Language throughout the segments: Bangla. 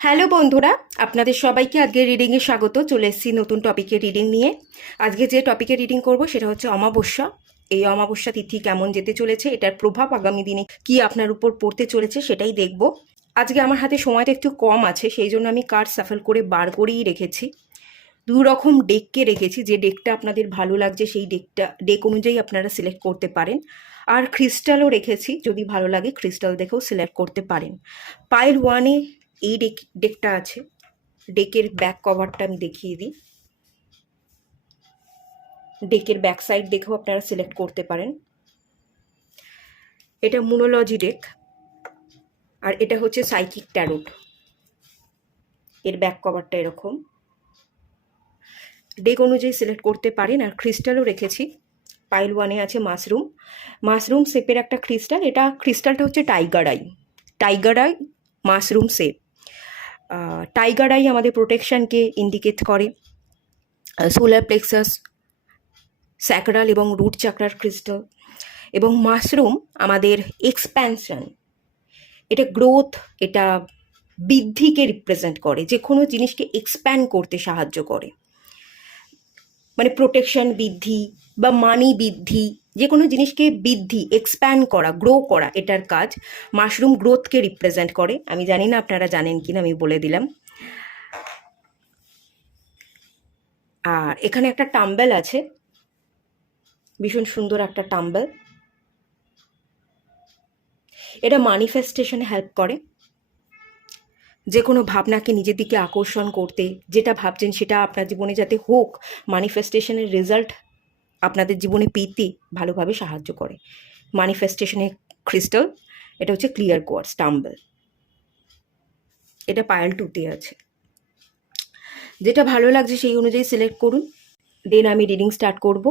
হ্যালো বন্ধুরা, আপনাদের সবাইকে আজকে রিডিংয়ে স্বাগত। চলে এসেছি নতুন টপিকের রিডিং নিয়ে। আজকে যে টপিকের রিডিং করব সেটা হচ্ছে অমাবস্যা। এই অমাবস্যা তিথি কেমন যেতে চলেছে, এটার প্রভাব আগামী দিনে কি আপনার উপর পড়তে চলেছে সেটাই দেখব। আজকে আমার হাতে সময়টা একটু কম আছে, সেই জন্য আমি কার্ড সাফল করে বার করেই রেখেছি। দু রকম ডেককে রেখেছি, যে ডেকটা আপনাদের ভালো লাগছে সেই ডেক অনুযায়ী আপনারা সিলেক্ট করতে পারেন। আর ক্রিস্টালও রেখেছি, যদি ভালো লাগে ক্রিস্টাল দেখেও সিলেক্ট করতে পারেন। পাইল ওয়ানে এই ডেকটা আছে। ডেকের ব্যাক কভারটা আমি দেখিয়ে দিই। ডেকের ব্যাক সাইড দেখেও আপনারা সিলেক্ট করতে পারেন। এটা মুনোলজি ডেক, আর এটা হচ্ছে সাইকিক ট্যারোট। এর ব্যাক কভারটা এরকম। ডেক অনুযায়ী সিলেক্ট করতে পারেন। আর ক্রিস্টালও রেখেছি। পাইল ওয়ানে আছে মাশরুম। মাশরুম শেপের একটা ক্রিস্টাল। এটা ক্রিস্টালটা হচ্ছে tiger I. Tiger I mushroom shape. Tiger I আমাদের প্রোটেকশনকে ইন্ডিকেট করে। সোলার প্লেক্সাস, স্যাক্রাল এবং রুট চাকরার ক্রিস্টাল। এবং মাশরুম আমাদের এক্সপ্যানশন, এটা গ্রোথ, এটা বৃদ্ধিকে রিপ্রেজেন্ট করে, যে কোনো জিনিসকে এক্সপ্যান্ড করতে সাহায্য করে। মানে প্রোটেকশন বৃদ্ধি বা মানি বৃদ্ধি, যে কোনো জিনিসকে বৃদ্ধি, এক্সপ্যান্ড করা, গ্রো করা, এটার কাজ। মাশরুম গ্রোথকে রিপ্রেজেন্ট করে। আমি জানি না আপনারা জানেন কিনা, আমি বলে দিলাম। আর এখানে একটা টাম্বেল আছে, ভীষণ সুন্দর একটা টাম্বেল। এটা ম্যানিফেস্টেশনে হেল্প করে। যে কোনো ভাবনাকে নিজের দিকে আকর্ষণ করতে, যেটা ভাবছেন সেটা আপনার জীবনে যাতে হোক, ম্যানিফেস্টেশনের রেজাল্ট আপনাদের জীবনে পেতে ভালোভাবে সাহায্য করে। ম্যানিফেস্টেশনের ক্রিস্টাল, এটা হচ্ছে ক্লিয়ার কোয়ার্টজ টাম্বেল। এটা পায়াল 2-তে আছে। যেটা ভালো লাগছে সেই অনুযায়ী সিলেক্ট করুন। দেন আমি রিডিং স্টার্ট করব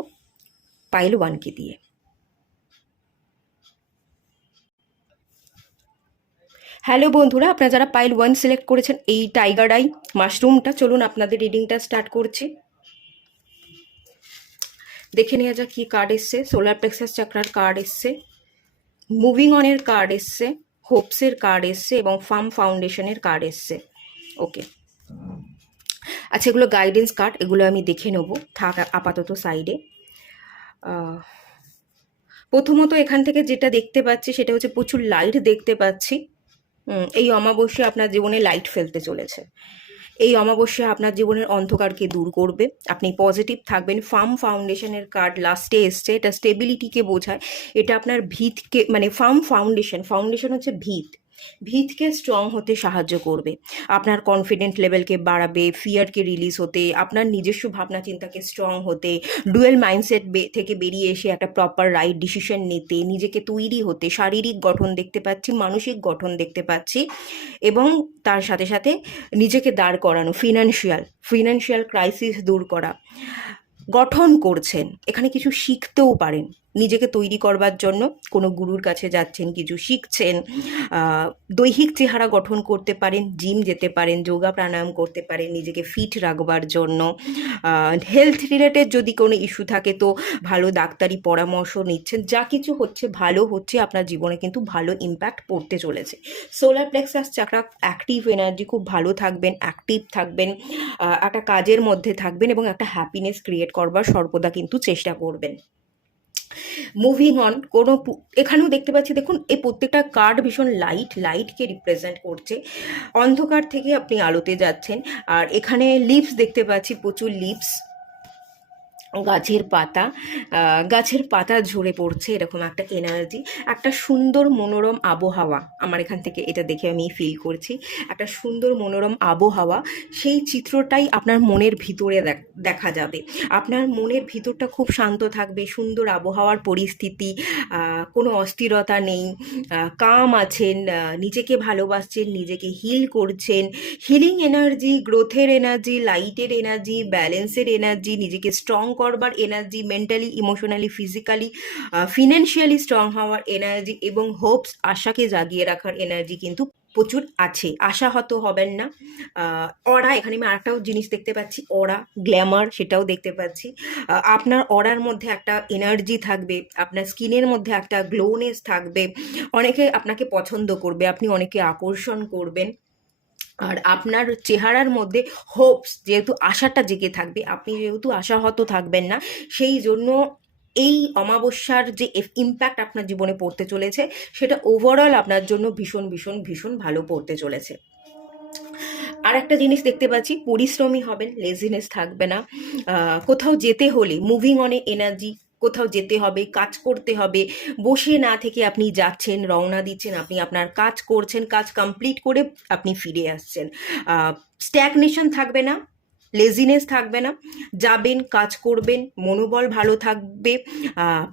পাইল 1কে দিয়ে। হ্যালো বন্ধুরা, আপনারা যারা পাইল 1 সিলেক্ট করেছেন, এই টাইগার আই মাশরুমটা, চলুন আপনাদের রিডিংটা স্টার্ট করছি। দেখে নেওয়া যাক কি কার্ড এসছে। সোলার প্লেক্সাস চাকরার কার্ড এসছে, মুভিং অনের কার্ড এসছে, হোপসের কার্ড এসছে এবং ফার্ম ফাউন্ডেশনের কার্ড এসছে। ওকে, আচ্ছা, এগুলো গাইডেন্স কার্ড, এগুলো আমি দেখে নেবো, থাক আপাতত সাইডে। প্রথমত এখান থেকে যেটা দেখতে পাচ্ছি সেটা হচ্ছে প্রচুর লাইট দেখতে পাচ্ছি। এই অমাবস্যা আপনার জীবনে লাইট ফেলতে চলেছে। এই অমাবস্যা আপনার জীবনের অন্ধকারকে দূর করবে। আপনি পজিটিভ থাকবেন। ফার্ম ফাউন্ডেশনের কার্ড লাস্টে এসছে, এটা স্টেবিলিটিকে বোঝায়। এটা আপনার ভিতকে, মানে ফার্ম ফাউন্ডেশন, ফাউন্ডেশন হচ্ছে ভিত, ভিতকে স্ট্রং হতে সাহায্য করবে। আপনার কনফিডেন্ট লেভেলকে বাড়াবে, ফিয়ারকে রিলিজ হতে, আপনার নিজস্ব ভাবনা চিন্তাকে স্ট্রং হতে, ডুয়েল মাইন্ডসেট থেকে বেরিয়ে এসে একটা প্রপার রাইট ডিসিশন নিতে, নিজেকে তৈরি হতে। শারীরিক গঠন দেখতে পাচ্ছি, মানসিক গঠন দেখতে পাচ্ছি, এবং তার সাথে সাথে নিজেকে দাঁড় করানো, ফিনান্সিয়াল ক্রাইসিস দূর করা, গঠন করছেন। এখানে কিছু শিখতেও পারেন, নিজেকে তৈরি করবার জন্য কোনো গুরুর কাছে যাচ্ছেন, কিছু শিখছেন। দৈহিক চেহারা গঠন করতে পারেন, জিম যেতে পারেন, যোগা প্রাণায়াম করতে পারেন নিজেকে ফিট রাখবার জন্য। হেলথ রিলেটেড যদি কোনো ইস্যু থাকে তো ভালো ডাক্তারি পরামর্শ নিচ্ছেন। যা কিছু হচ্ছে ভালো হচ্ছে, আপনার জীবনে কিন্তু ভালো ইম্প্যাক্ট পড়তে চলেছে। সোলার প্লেক্সাস চাকরা অ্যাক্টিভ এনার্জি, খুব ভালো থাকবেন, অ্যাক্টিভ থাকবেন, একটা কাজের মধ্যে থাকবেন এবং একটা হ্যাপিনেস ক্রিয়েট করবার সর্বদা কিন্তু চেষ্টা করবেন। মুভিং অন, কোনো এখানেও দেখতে পাচ্ছি, দেখুন এই প্রত্যেকটা কার্ড ভীষণ লাইটকে রিপ্রেজেন্ট করছে। অন্ধকার থেকে আপনি আলোতে যাচ্ছেন। আর এখানে লিভস দেখতে পাচ্ছি, প্রচুর লিভস, গাছের পাতা ঝরে পড়ছে, এরকম একটা এনার্জি। একটা সুন্দর মনোরম আবহাওয়া, আমার এখান থেকে এটা দেখে আমি ফিল করছি। একটা সুন্দর মনোরম আবহাওয়া, সেই চিত্রটাই আপনার মনের ভিতরে দেখা যাবে। আপনার মনের ভিতরটা খুব শান্ত থাকবে, সুন্দর আবহাওয়ার পরিস্থিতি, কোনো অস্থিরতা নেই, কাম আছেন, নিজেকে ভালোবাসছেন, নিজেকে হিল করছেন। হিলিং এনার্জি, গ্রোথের এনার্জি, লাইটের এনার্জি, ব্যালেন্সের এনার্জি, নিজেকে স্ট্রং করবার energy, mentally, emotionally, physically, financially strong হওয়ার এনার্জি, এবং হোপস, আশাকে জাগিয়ে রাখার এনার্জি কিন্তু প্রচুর আছে। আশাহত হবেন না। অরা, এখানে আমি আরেকটাও জিনিস দেখতে পাচ্ছি, অরা, গ্ল্যামার, সেটাও দেখতে পাচ্ছি। আপনার অরার মধ্যে একটা এনার্জি থাকবে, আপনার স্কিনের মধ্যে একটা গ্লোনেস থাকবে। অনেকে আপনাকে পছন্দ করবে, আপনি অনেকে আকর্ষণ করবেন। আর আপনার চেহারার মধ্যে হোপস, যেহেতু আশাটা জেগে থাকবে, আপনি যেহেতু আশাহত থাকবেন না, সেই জন্য এই অমাবস্যার যে ইম্প্যাক্ট আপনার জীবনে পড়তে চলেছে সেটা ওভারঅল আপনার জন্য ভীষণ ভীষণ ভীষণ ভালো পড়তে চলেছে। আর একটা জিনিস দেখতে পাচ্ছি, পরিশ্রমী হবেন, লেজিনেস থাকবে না। কোথাও যেতে হলে মুভিং অনে এনার্জি, কোথাও যেতে হবে, কাজ করতে হবে, বসে না থেকে আপনি যাচ্ছেন, রওনা দিচ্ছেন, আপনি আপনার কাজ করছেন, কাজ কমপ্লিট করে আপনি ফিরে আসছেন। স্ট্যাগনেশন থাকবে না, লেজিনেস থাকবে না, যাবেন, কাজ করবেন, মনোবল ভালো থাকবে,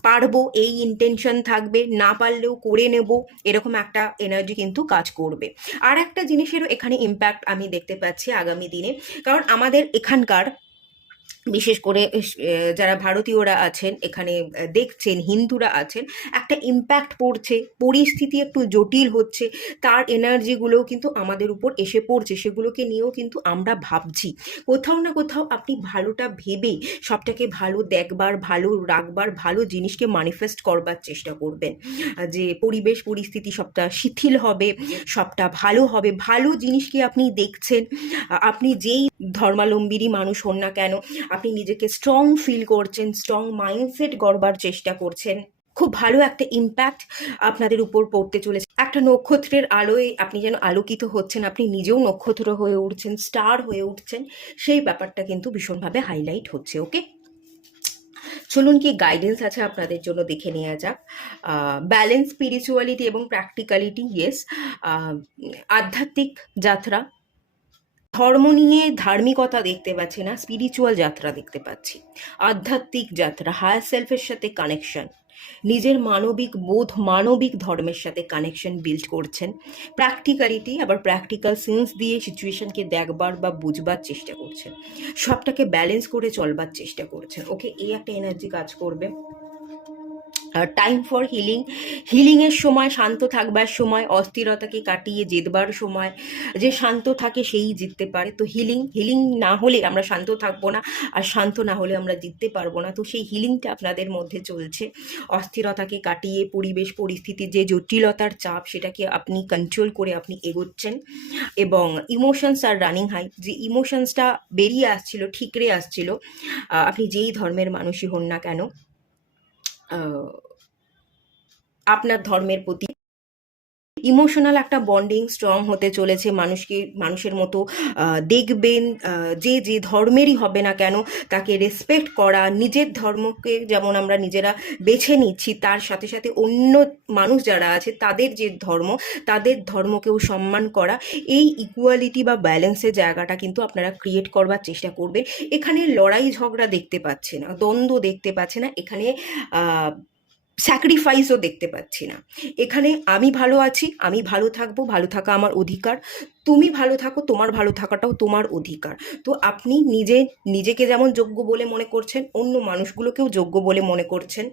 পারবো এই ইন্টেনশন থাকবে, না পারলেও করে নেব, এরকম একটা এনার্জি কিন্তু কাজ করবে। আর একটা জিনিসেরও এখানে ইম্প্যাক্ট আমি দেখতে পাচ্ছি আগামী দিনে, কারণ আমাদের এখানকার বিশেষ করে যারা ভারতীয়রা আছেন এখানে দেখছেন, হিন্দুরা আছেন, একটা ইম্প্যাক্ট পড়ছে, পরিস্থিতি একটু জটিল হচ্ছে, তার এনার্জিগুলোও কিন্তু আমাদের উপর এসে পড়ছে, সেগুলোকে নিয়েও কিন্তু আমরা ভাবছি। কোথাও না কোথাও আপনি ভালোটা ভেবে সবটাকে ভালো দেখবার, ভালো রাখবার, ভালো জিনিসকে ম্যানিফেস্ট করবার চেষ্টা করবেন, যে পরিবেশ পরিস্থিতি সবটা শিথিল হবে, সবটা ভালো হবে, ভালো জিনিসকে আপনি দেখছেন। আপনি যেই ধর্মাবলম্বীরই মানুষ হন না কেন, আপনি নিজেকে স্ট্রং ফিল করছেন, স্ট্রং মাইন্ডসেট গড়বার চেষ্টা করছেন। খুব ভালো একটা ইম্প্যাক্ট আপনাদের উপর পড়তে চলেছে। একটা নক্ষত্রের আলোয় আপনি যেন আলোকিত হচ্ছেন, আপনি নিজেও নক্ষত্র হয়ে উঠছেন, স্টার হয়ে উঠছেন, সেই ব্যাপারটা কিন্তু ভীষণভাবে হাইলাইট হচ্ছে। ওকে, চলুন কি গাইডেন্স আছে আপনাদের জন্য দেখে নেওয়া যাক। ব্যালেন্স, স্পিরিচুয়ালিটি এবং প্র্যাকটিক্যালিটি, ইয়েস। আধ্যাত্মিক যাত্রা, ধর্ম নিয়ে ধার্মিকতা দেখতে পাচ্ছি না, স্পিরিচুয়াল যাত্রা দেখতে পাচ্ছি, আধ্যাত্মিক যাত্রা, হায়ার সেলফের সাথে কানেকশন, নিজের মানবিক বোধ, মানবিক ধর্মের সাথে কানেকশন বিল্ড করছেন। প্র্যাকটিক্যালিটি, আবার প্র্যাকটিক্যাল সেন্স দিয়ে সিচুয়েশনকে দেখবার বা বুঝবার চেষ্টা করছেন, সবটাকে ব্যালেন্স করে চলবার চেষ্টা করছেন। ওকে, এই একটা এনার্জি কাজ করবে। টাইম ফর হিলিং, হিলিংয়ের সময়, শান্ত থাকবার সময়, অস্থিরতাকে কাটিয়ে জিতবার সময়, যে শান্ত থাকে সেই জিততে পারে। তো হিলিং, হিলিং না হলে আমরা শান্ত থাকবো না, আর শান্ত না হলে আমরা জিততে পারবো না। তো সেই হিলিংটা আপনাদের মধ্যে চলছে, অস্থিরতাকে কাটিয়ে পরিবেশ পরিস্থিতির যে জটিলতার চাপ সেটাকে আপনি কন্ট্রোল করে আপনি এগোচ্ছেন। এবং ইমোশনস আর রানিং হাই, যে ইমোশনসটা বেরিয়ে আসছিল, ঠিকরে আসছিল, আপনি যেই ধর্মের মানুষই হন না কেন, আপনার ধর্মের প্রতি ইমোশনাল একটা বন্ডিং স্ট্রং হতে চলেছে। মানুষের মতো দেখবেন, যে যে ধর্মেরই হবে না কেন তাকে রেসপেক্ট করা, নিজের ধর্মকে যেমন আমরা নিজেরা বেছে নিচ্ছি, তার সাথে সাথে অন্য মানুষ যারা আছে তাদের যে ধর্ম, তাদের ধর্মকেও সম্মান করা, এই ইকুয়ালিটি বা ব্যালেন্সের জায়গাটা কিন্তু আপনারা ক্রিয়েট করবার চেষ্টা করবেন। এখানে লড়াই ঝগড়া দেখতে পাচ্ছে না, দ্বন্দ্ব দেখতে পাচ্ছে না, এখানে স্যাক্রিফাইসও দেখতে পাচ্ছি না। এখানে আমি ভালো আছি, আমি ভালো থাকবো, ভালো থাকা আমার অধিকার, তুমি ভালো থাকো, তোমার ভালো থাকাটাও তোমার অধিকার। তো আপনি নিজেকে যেমন যোগ্য বলে মনে করছেন, অন্য মানুষগুলোকেও যোগ্য বলে মনে করছেন,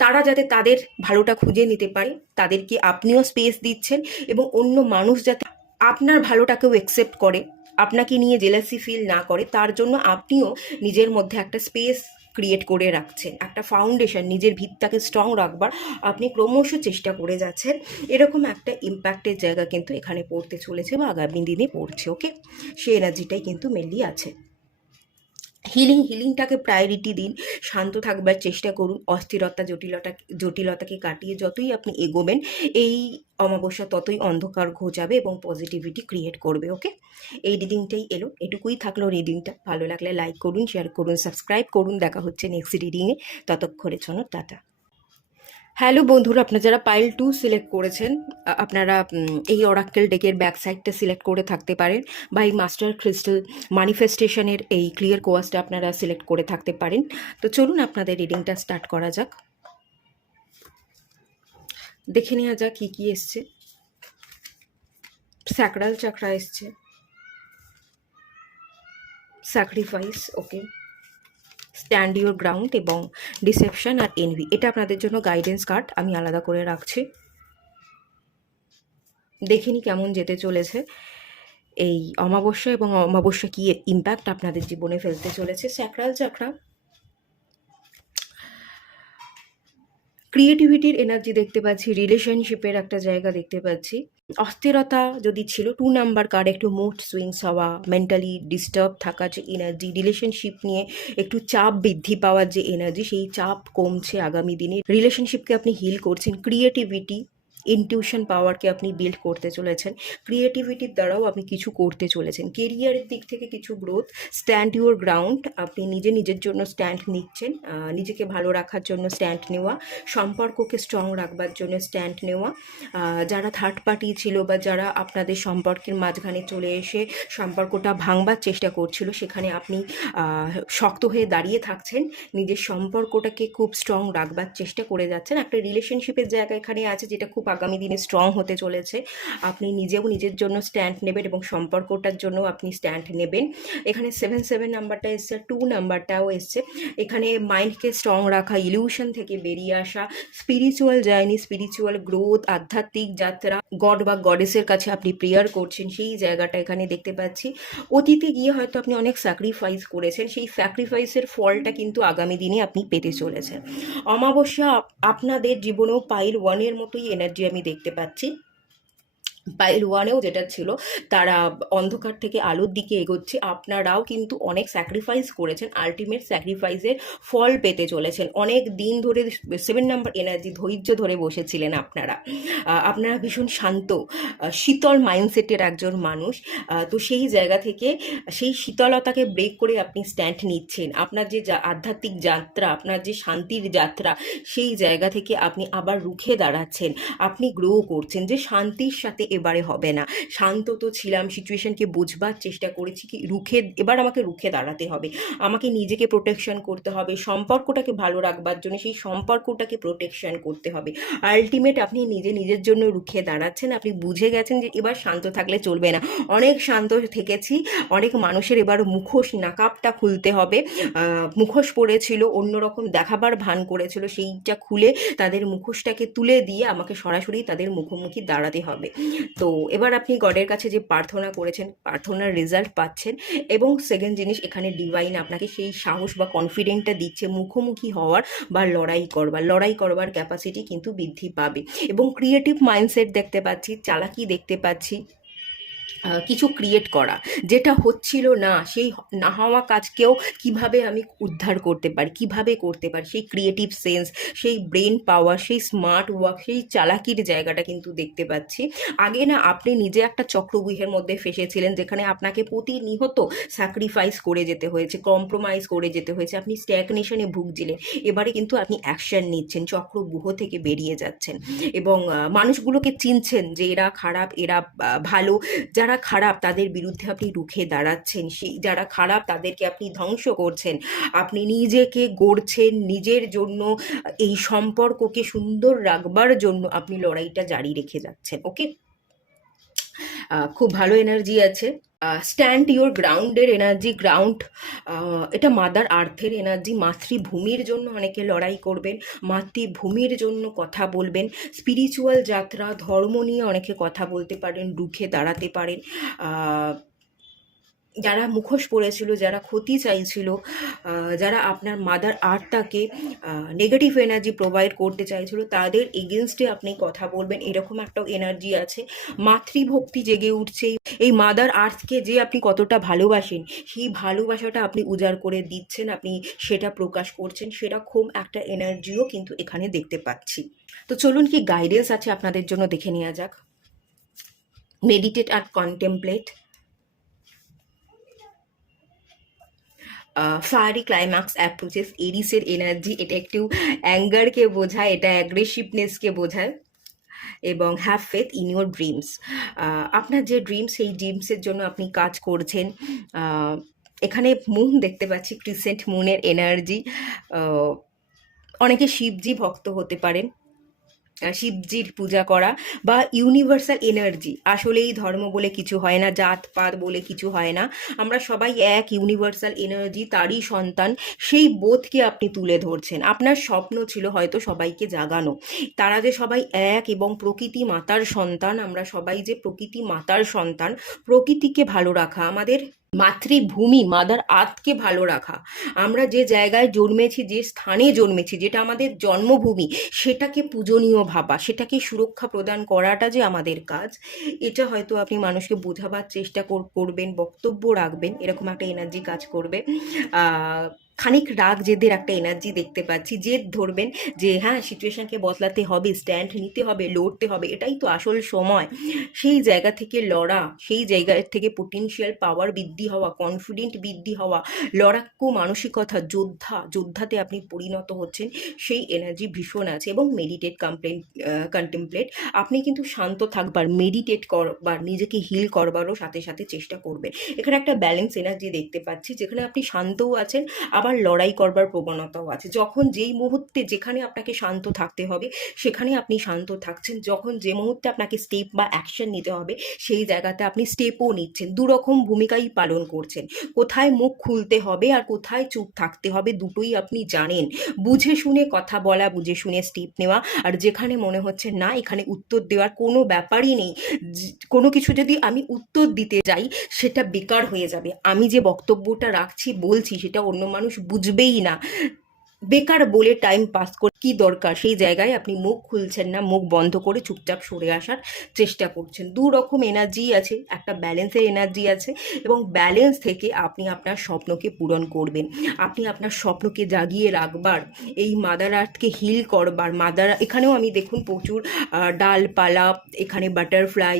তারা যাতে তাদের ভালোটা খুঁজে নিতে পারে, তাদেরকে আপনিও স্পেস দিচ্ছেন, এবং অন্য মানুষ যাতে আপনার ভালোটাকেও অ্যাকসেপ্ট করে, আপনাকে নিয়ে জেলাসি ফিল না করে, তার জন্য আপনিও নিজের মধ্যে একটা স্পেস ক্রিয়েট করে রাখছেন, একটা ফাউন্ডেশন, নিজের ভিতটাকে স্ট্রং রাখবার আপনি ক্রমশ চেষ্টা করে যাচ্ছেন। এরকম একটা ইম্প্যাক্টের জায়গা কিন্তু এখানে পড়তে চলেছে বা আগামী দিনে পড়ছে। ওকে, সেই এনার্জিটাই কিন্তু মেনলি আছে। হিলিংটাকে প্রায়োরিটি দিন, শান্ত থাকবার চেষ্টা করুন, অস্থিরতা জটিলতাকে কাটিয়ে যতই আপনি এগোবেন, এই অমাবস্যা ততই অন্ধকার ঘোচাবে এবং পজিটিভিটি ক্রিয়েট করবে। ওকে, এই রিডিংটাই এলো, এটুকুই থাকলো রিডিংটা। ভালো লাগলে লাইক করুন, শেয়ার করুন, সাবস্ক্রাইব করুন। দেখা হচ্ছে নেক্সট রিডিংয়ে, ততক্ষণের জন্য টাটা। হ্যালো বন্ধুরা, আপনারা যারা পাইল 2 সিলেক্ট করেছেন, আপনারা এই অরাক্কেল ডেকের ব্যাক সাইডটা সিলেক্ট করে থাকতে পারেন, বা এই মাস্টার ক্রিস্টাল ম্যানিফেস্টেশনের এই ক্লিয়ার কোয়াসটা আপনারা সিলেক্ট করে থাকতে পারেন। তো চলুন আপনাদের রিডিংটা স্টার্ট করা যাক। দেখে নেওয়া যাক কী কী এসছে। স্যাক্রাল চাকরা এসছে, sacrifice, okay, stand your ground এবং ডিসেপশন আর এনভি। এটা আপনাদের জন্য গাইডেন্স কার্ড, আমি আলাদা করে রাখছি, দেখিনি কেমন যেতে চলেছে এই অমাবস্যা, এবং অমাবস্যা কি ইম্প্যাক্ট আপনাদের জীবনে ফেলতে চলেছে। স্যাক্রাল চাকরা, ক্রিয়েটিভিটির এনার্জি দেখতে পাচ্ছি, রিলেশনশিপের একটা জায়গা দেখতে পাচ্ছি। অস্থিরতা যদি ছিল, 2 নাম্বার কার্ড, একটু মুড সুইংস হওয়া, মেন্টালি ডিস্টার্ব থাকার যে এনার্জি, রিলেশনশিপ নিয়ে একটু চাপ বৃদ্ধি পাওয়ার যে এনার্জি, সেই চাপ কমছে আগামী দিনে। রিলেশনশিপকে আপনি হিল করছেন। ক্রিয়েটিভিটি, ইনটিউশন পাওয়ারকে আপনি বিল্ড করতে চলেছেন। ক্রিয়েটিভিটির দ্বারাও আপনি কিছু করতে চলেছেন। কেরিয়ারের দিক থেকে কিছু গ্রোথ। স্ট্যান্ড ইউর গ্রাউন্ড, আপনি নিজের জন্য স্ট্যান্ড নিচ্ছেন, নিজেকে ভালো রাখার জন্য স্ট্যান্ড নেওয়া, সম্পর্ককে স্ট্রং রাখবার জন্য স্ট্যান্ড নেওয়া। যারা থার্ড পার্টি ছিল বা যারা আপনাদের সম্পর্কের মাঝখানে চলে এসে সম্পর্কটা ভাঙবার চেষ্টা করছিল, সেখানে আপনি শক্ত হয়ে দাঁড়িয়ে থাকছেন, নিজের সম্পর্কটাকে খুব স্ট্রং রাখবার চেষ্টা করে যাচ্ছেন। একটা রিলেশনশিপের জায়গা এখানে আছে যেটা খুব আগামী দিনে স্ট্রং হতে চলেছে। আপনি নিজেও নিজের জন্য স্ট্যান্ড নেবেন এবং সম্পর্কটার জন্য আপনি স্ট্যান্ড নেবেন। এখানে 7 নাম্বারটা এসছে, 2 নাম্বারটাও এসছে। এখানে মাইন্ডকে স্ট্রং রাখা, ইলিউশন থেকে বেরিয়ে আসা, স্পিরিচুয়াল জার্নি, স্পিরিচুয়াল গ্রোথ, আধ্যাত্মিক যাত্রা, গড বা গডেসের কাছে আপনি প্রেয়ার করছেন, সেই জায়গাটা এখানে দেখতে পাচ্ছি। অতীতে গিয়ে হয়তো আপনি অনেক স্যাক্রিফাইস করেছেন, সেই স্যাক্রিফাইসের ফলটা কিন্তু আগামী দিনে আপনি পেতে চলেছেন। অমাবস্যা আপনাদের জীবনেও পাইল 1-এর মতোই এনার্জি আমি দেখতে পাচ্ছি। পাইল 1-এও যেটা ছিল, তারা অন্ধকার থেকে আলোর দিকে এগোচ্ছে। আপনারাও কিন্তু অনেক স্যাক্রিফাইস করেছেন, আলটিমেট স্যাক্রিফাইসের ফল পেতে চলেছেন। অনেক দিন ধরে 7 নাম্বার এনার্জি ধৈর্য ধরে বসেছিলেন আপনারা। আপনারা ভীষণ শান্ত, শীতল মাইন্ডসেটের একজন মানুষ। তো সেই জায়গা থেকে সেই শীতলতাকে ব্রেক করে আপনি স্ট্যান্ড নিচ্ছেন। আপনার যে আধ্যাত্মিক যাত্রা, আপনার যে শান্তির যাত্রা, সেই জায়গা থেকে আপনি আবার রুখে দাঁড়াচ্ছেন। আপনি গ্রো করছেন যে শান্তির সাথে এবারে হবে না। শান্ত তো ছিলাম, সিচুয়েশনকে বুঝবার চেষ্টা করেছি, কি এবার আমাকে রুখে দাঁড়াতে হবে, আমাকে নিজেকে প্রোটেকশন করতে হবে, সম্পর্কটাকে ভালো রাখবার জন্য সেই সম্পর্কটাকে প্রোটেকশন করতে হবে। আলটিমেট আপনি নিজের জন্য রুখে দাঁড়াচ্ছেন। আপনি বুঝে গেছেন যে এবার শান্ত থাকলে চলবে না। অনেক শান্ত থেকেছি, অনেক মানুষের এবার মুখোশ, নাকাবটা খুলতে হবে। মুখোশ পড়েছিল, অন্যরকম দেখাবার ভান করেছিল, সেইটা খুলে তাদের মুখোশটাকে তুলে দিয়ে আমাকে সরাসরি তাদের মুখোমুখি দাঁড়াতে হবে। তো এবার আপনি গডের কাছে যে প্রার্থনা করেছেন, প্রার্থনার রেজাল্ট পাচ্ছেন। এবং সেকেন্ড জিনিস, এখানে ডিভাইন আপনাকে সেই সাহস বা কনফিডেন্টটা দিচ্ছে মুখোমুখি হওয়ার বা লড়াই করবার ক্যাপাসিটি কিন্তু বৃদ্ধি পাবে। এবং ক্রিয়েটিভ মাইন্ডসেট দেখতে পাচ্ছি, চালাকি দেখতে পাচ্ছি, কিছু ক্রিয়েট করা, যেটা হচ্ছিল না, সেই না হওয়া কাজকেও কিভাবে আমি উদ্ধার করতে পারি, কিভাবে করতে পারি, সেই ক্রিয়েটিভ সেন্স, সেই ব্রেন পাওয়ার, সেই স্মার্ট ওয়ার্ক, সেই চালাকির জায়গাটা কিন্তু দেখতে পাচ্ছি। আগে না আপনি নিজে একটা চক্রব্যূহের মধ্যে ফেসেছিলেন, যেখানে আপনাকে প্রতিনিয়ত স্যাক্রিফাইস করে যেতে হয়েছে, কম্প্রোমাইজ করে যেতে হয়েছে, আপনি স্ট্যাগনেশনে ভুগছিলেন। এবারে কিন্তু আপনি অ্যাকশন নিচ্ছেন, চক্রব্যূহ থেকে বেরিয়ে যাচ্ছেন এবং মানুষগুলোকে চিনছেন যে এরা খারাপ, এরা ভালো। যারা খারাপ তাদের বিরুদ্ধে আপনি রুখে দাঁড়াচ্ছেন, সেই যারা খারাপ তাদেরকে আপনি ধ্বংস করছেন। আপনি নিজেকে গড়ছেন নিজের জন্য, এই সম্পর্ককে সুন্দর রাখবার জন্য আপনি লড়াইটা জারি রেখে যাচ্ছেন। ওকে, খুব ভালো এনার্জি আছে। স্ট্যান্ড ইউর গ্রাউন্ডের এনার্জি, গ্রাউন্ড, এটা মাদার আর্থের এনার্জি। মাতৃভূমির জন্য অনেকে লড়াই করবেন, মাতৃভূমির জন্য কথা বলবেন। স্পিরিচুয়াল যাত্রা, ধর্ম নিয়ে অনেকে কথা বলতে পারেন, রুখে দাঁড়াতে পারেন। যারা মুখোশ পড়েছিল, যারা ক্ষতি চাইছিল, যারা আপনার মাদার আর্থটাকে নেগেটিভ এনার্জি প্রোভাইড করতে চাইছিল, তাদের এগেনস্টে আপনি কথা বলবেন, এরকম একটা এনার্জি আছে। মাতৃভক্তি জেগে উঠছে। এই মাদার আর্থকে যে আপনি কতটা ভালোবাসেন, সেই ভালোবাসাটা আপনি উজাড় করে দিচ্ছেন, আপনি সেটা প্রকাশ করছেন, সেরকম একটা এনার্জিও কিন্তু এখানে দেখতে পাচ্ছি। তো চলুন কি গাইডেন্স আছে আপনাদের জন্য দেখে নেওয়া যাক। মেডিটেট আর কন্টেমপ্লেট। ফায়ারি ক্লাইম্যাক্স অ্যাপ্রোচেস, এরিসের এনার্জি, এটা একটু অ্যাঙ্গারকে বোঝায়, এটা অ্যাগ্রেসিভনেসকে বোঝায়। এবং have faith in your dreams, আপনার যে ড্রিমস, সেই ড্রিমসের জন্য আপনি কাজ করছেন। এখানে মুন দেখতে পাচ্ছি, ক্রিসেন্ট মুনের এনার্জি। অনেকে শিবজি ভক্ত হতে পারেন, শিবজির পূজা করা বা ইউনিভার্সাল এনার্জি। আসলে এই ধর্ম বলে কিছু হয় না, জাতপাত বলে কিছু হয় না, আমরা সবাই এক ইউনিভার্সাল এনার্জি, তারই সন্তান। সেই বোধকে আপনি তুলে ধরছেন। আপনার স্বপ্ন ছিল হয়তো সবাইকে জাগানো, তারা যে সবাই এক এবং প্রকৃতি মাতার সন্তান, আমরা সবাই যে প্রকৃতি মাতার সন্তান। প্রকৃতিকে ভালো রাখা, আমাদের মাতৃভূমি মাদার আর্থকে ভালো রাখা, আমরা যে জায়গায় জন্মেছি, যে স্থানে জন্মেছি, যেটা আমাদের জন্মভূমি, সেটাকে পূজনীয় ভাবা, সেটাকে সুরক্ষা প্রদান করাটা যে আমাদের কাজ, এটা হয়তো আপনি মানুষকে বোঝাবার চেষ্টা করবেন, বক্তব্য রাখবেন, এরকম একটা এনার্জি কাজ করবে। খানিক রাগ জেদের একটা এনার্জি দেখতে পাচ্ছি, জেদ ধরবেন যে হ্যাঁ সিচুয়েশনকে বদলাতে হবে, স্ট্যান্ড নিতে হবে, লড়তে হবে, এটাই তো আসল সময়। সেই জায়গা থেকে লড়া, সেই জায়গা থেকে পোটেনশিয়াল পাওয়ার বৃদ্ধি হওয়া, কনফিডেন্ট বৃদ্ধি হওয়া, লড়াকু মানসিকতা, যোদ্ধাতে আপনি পরিণত হচ্ছেন, সেই এনার্জি ভীষণ আছে। এবং মেডিটেট কন্টেমপ্লেট, আপনি কিন্তু শান্ত থাকবার, মেডিটেট করবার, নিজেকে হিল করবারও সাথে সাথে চেষ্টা করবেন। এখানে একটা ব্যালেন্স এনার্জি দেখতে পাচ্ছি, যেখানে আপনি শান্তও আছেন, আবার লড়াই করবার প্রবণতাও আছে। যখন যেই মুহূর্তে যেখানে আপনাকে শান্ত থাকতে হবে সেখানে আপনি শান্ত থাকছেন, যখন যে মুহূর্তে আপনাকে স্টেপ বা অ্যাকশন নিতে হবে সেই জায়গাতে আপনি স্টেপও নিচ্ছেন। দুরকম ভূমিকাই পালন করছেন, কোথায় মুখ খুলতে হবে আর কোথায় চুপ থাকতে হবে দুটোই আপনি জানেন। বুঝে শুনে কথা বলা, বুঝে শুনে স্টেপ নেওয়া, আর যেখানে মনে হচ্ছে না এখানে উত্তর দেওয়ার কোনো ব্যাপারই নেই, কোনো কিছু যদি আমি উত্তর দিতে যাই সেটা বেকার হয়ে যাবে, আমি যে বক্তব্যটা রাখছি বলছি সেটা অন্য মানুষ বুঝবেই না, বেকার বলে টাইম পাস করে কি দরকার, সেই জায়গায় আপনি মুখ খুলছেন না, মুখ বন্ধ করে চুপচাপ সরে আসার চেষ্টা করছেন। দু রকম এনার্জি আছে, একটা ব্যালেন্সের এনার্জি আছে, এবং ব্যালেন্স থেকে আপনি আপনার স্বপ্নকে পূরণ করবেন, আপনি আপনার স্বপ্নকে জাগিয়ে রাখবার, এই মাদার আর্থকে হিল করবার, এখানেও আমি দেখুন প্রচুর ডালপালা, এখানে বাটারফ্লাই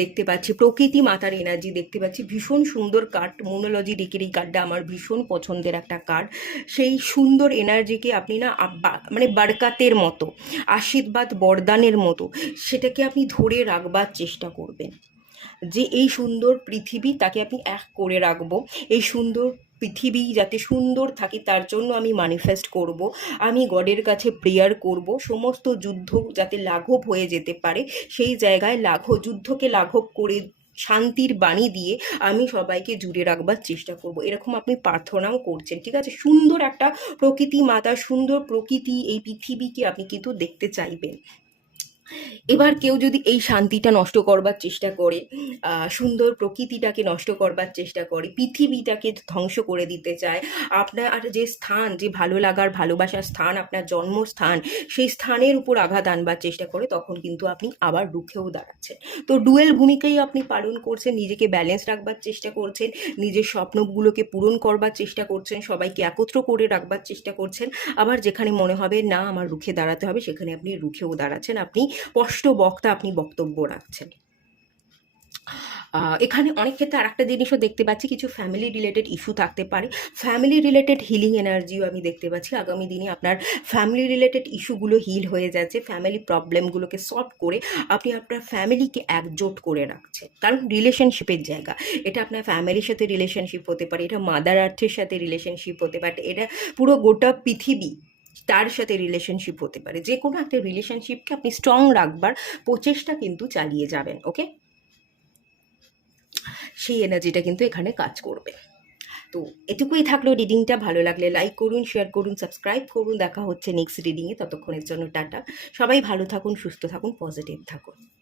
দেখতে পাচ্ছি, প্রকৃতি মাতার এনার্জি দেখতে পাচ্ছি, ভীষণ সুন্দর কার্ড, মোনোলজি ডিকের এই কার্ডটা আমার ভীষণ পছন্দের একটা কার্ড। সেই সুন্দর এনার্জিকে আপনি না মানে বারকাতের মতো, আশীর্বাদ বরদানের মতো, সেটাকে আপনি ধরে রাখবার চেষ্টা করবেন, যে এই সুন্দর পৃথিবী তাকে আপনি এক করে রাখবো, এই সুন্দর পৃথিবী যাতে সুন্দর থাকে তার জন্য আমি ম্যানিফেস্ট করব, আমি গডের কাছে প্রেয়ার করব, সমস্ত যুদ্ধ যাতে লাঘব হয়ে যেতে পারে, সেই জায়গায় যুদ্ধকে লাঘব করে শান্তির বাণী দিয়ে আমি সবাইকে জুড়ে রাখবার চেষ্টা করব, এরকম আপনি প্রার্থনাও করছেন। ঠিক আছে, সুন্দর একটা প্রকৃতি মাতা, সুন্দর প্রকৃতি, এই পৃথিবীকে আপনি কিন্তু দেখতে চাইবেন। এবার কেউ যদি এই শান্তিটা নষ্ট করবার চেষ্টা করে, সুন্দর প্রকৃতিটাকে নষ্ট করবার চেষ্টা করে, পৃথিবীটাকে ধ্বংস করে দিতে চায়, আপনার আর যে স্থান, যে ভালো লাগার ভালোবাসার স্থান, আপনার জন্মস্থান, সেই স্থানের উপর আঘাত আনবার চেষ্টা করে, তখন কিন্তু আপনি আবার রুখেও দাঁড়াচ্ছেন। তো ডুয়েল ভূমিকাই আপনি পালন করছেন, নিজেকে ব্যালেন্স রাখবার চেষ্টা করছেন, নিজের স্বপ্নগুলোকে পূরণ করবার চেষ্টা করছেন, সবাইকে একত্র করে রাখবার চেষ্টা করছেন, আবার যেখানে মনে হবে না আমার রুখে দাঁড়াতে হবে সেখানে আপনি রুখেও দাঁড়াচ্ছেন, আপনি স্পষ্ট বক্তা, আপনি বক্তব্য রাখছেন। এখানে অনেক ক্ষেত্রে আর একটা জিনিসও দেখতে পাচ্ছি, কিছু ফ্যামিলি রিলেটেড ইস্যু থাকতে পারে, ফ্যামিলি রিলেটেড হিলিং এনার্জিও আমি দেখতে পাচ্ছি। আগামী দিনে আপনার ফ্যামিলি রিলেটেড ইস্যুগুলো হিল হয়ে যাচ্ছে, ফ্যামিলি প্রবলেমগুলোকে সলভ করে আপনি আপনার ফ্যামিলিকে একজোট করে রাখছেন, কারণ রিলেশনশিপের জায়গা এটা, আপনার ফ্যামিলির সাথে রিলেশনশিপ হতে পারে, এটা মাদার আর্থের সাথে রিলেশনশিপ হতে পারে, এটা পুরো গোটা পৃথিবী তার সাথে রিলেশনশিপ হতে পারে, যে কোনো একটা রিলেশনশিপকে আপনি স্ট্রং রাখবার প্রচেষ্টা কিন্তু চালিয়ে যাবেন। ওকে, সেই এনার্জিটা কিন্তু এখানে কাজ করবে। তো এটুকুই থাকলো রিডিংটা, ভালো লাগলে লাইক করুন, শেয়ার করুন, সাবস্ক্রাইব করুন, দেখা হচ্ছে নেক্সট রিডিংয়ে, ততক্ষণের জন্য টাটা, সবাই ভালো থাকুন, সুস্থ থাকুন, পজিটিভ থাকুন।